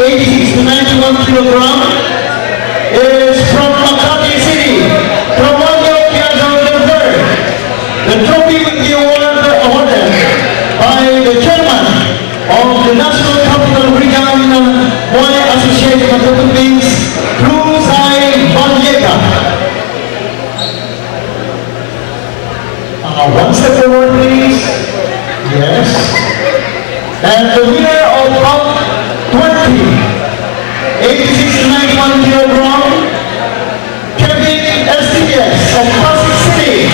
86 to 91 kilogram, is from Makati City, Romario Piazza III. The trophy will be awarded by the chairman of the National Capital Region Muay Association of the Philippines, Cruzay Valleta. One step forward, please. Yes. And the winner of bout 20, 86 to 91 kilogram, Kevin STS of Pasig City.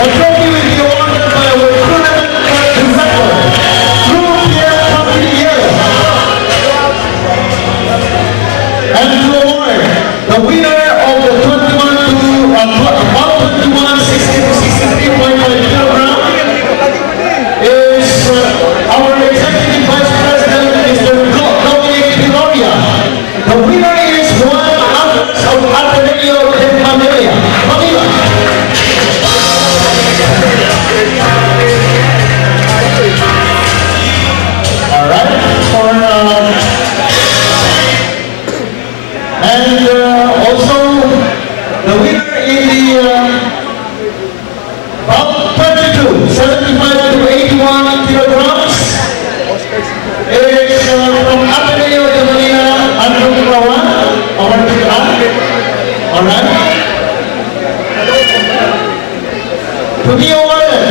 The trophy will be awarded by our tournament director, Drew Pierre Capillier. And to award the winner of the 21 to about 21, 60 to 63.5 kilogram is our Executive Vice President, Mr. Dominic Piloria. The winner is Juan Alvarez of Ateneo de Manila. Alright, and also the winner in the bout 22, 75 to 81 kilograms is from Ateneo de Manila, Andrew Kawan, our alright, to be awarded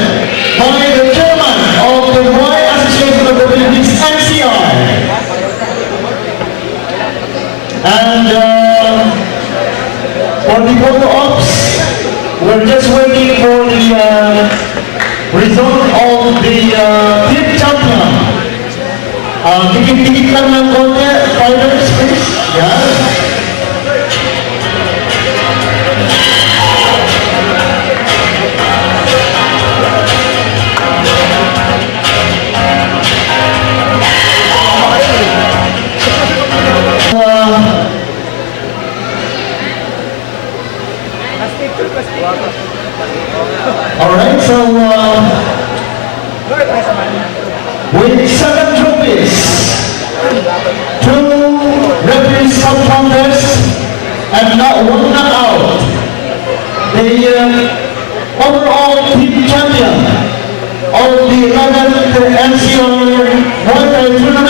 by the chairman of the Muay Association of the Philippines, NCR. And for the photo ops, we're just waiting for the result of the team champion. Dikit-dikit lang ng konti, fighters, please. Yeah. Alright, so with 7 trophies, 2 referees sub-contest, and not 1 knockout, the overall team champion of the 11th NCR Muay Thai tournament